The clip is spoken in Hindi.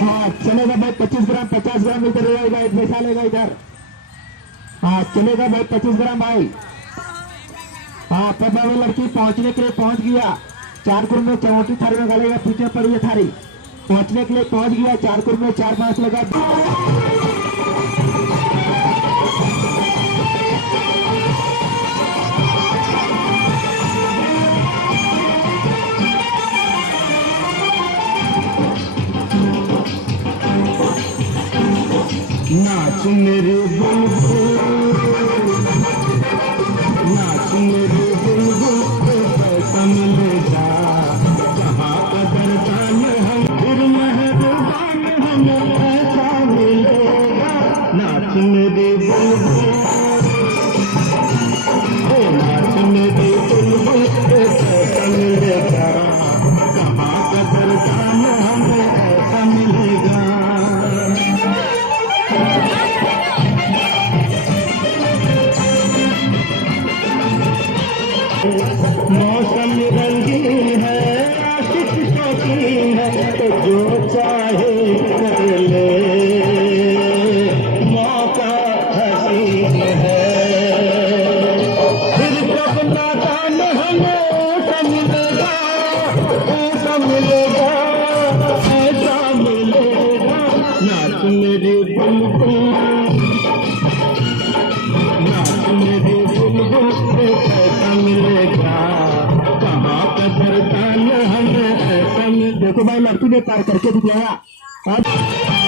हाँ चलेगा भाई 25 ग्राम 50 ग्राम इधर रहेगा, एक बैठा लेगा इधर। हाँ चलेगा भाई 25 ग्राम भाई। हाँ तब वो लड़की पहुंचने के लिए पहुंच गया। 4 कुर में चौटी थारी में गलेगा, पीछे पड़ी है थारी, पहुंचने के लिए पहुंच गया। 4 कुर में 4-5 लगा। नाच मेरे बुलबुल, नाच मेरे बुलबुल, पैसा मिलेगा जहाँ कदर जान हम, फिर मेहरबान हमें ऐसा मिलेगा। नाच मेरे बुलबुल, नाच मेरे बुलबुल, पैसा मिलेगा जहाँ कदर जान हमें ऐसा मिलेगा। मौसम रंगीन है, आशिक शौकीन है, तो जो चाहे कर ले, मौका हसीन है। फिर कब नादान हमें ऐसा मिलेगा, ऐसा मिलेगा, ऐसा मिलेगा। नाच मेरी बुलबुल, नाच मेरी बुलबुल, ऐसा मिलेगा कहाँ कदर जान हमें ऐसा मिलेगा। देखो भाई लड़की ने पार करके दिखाया।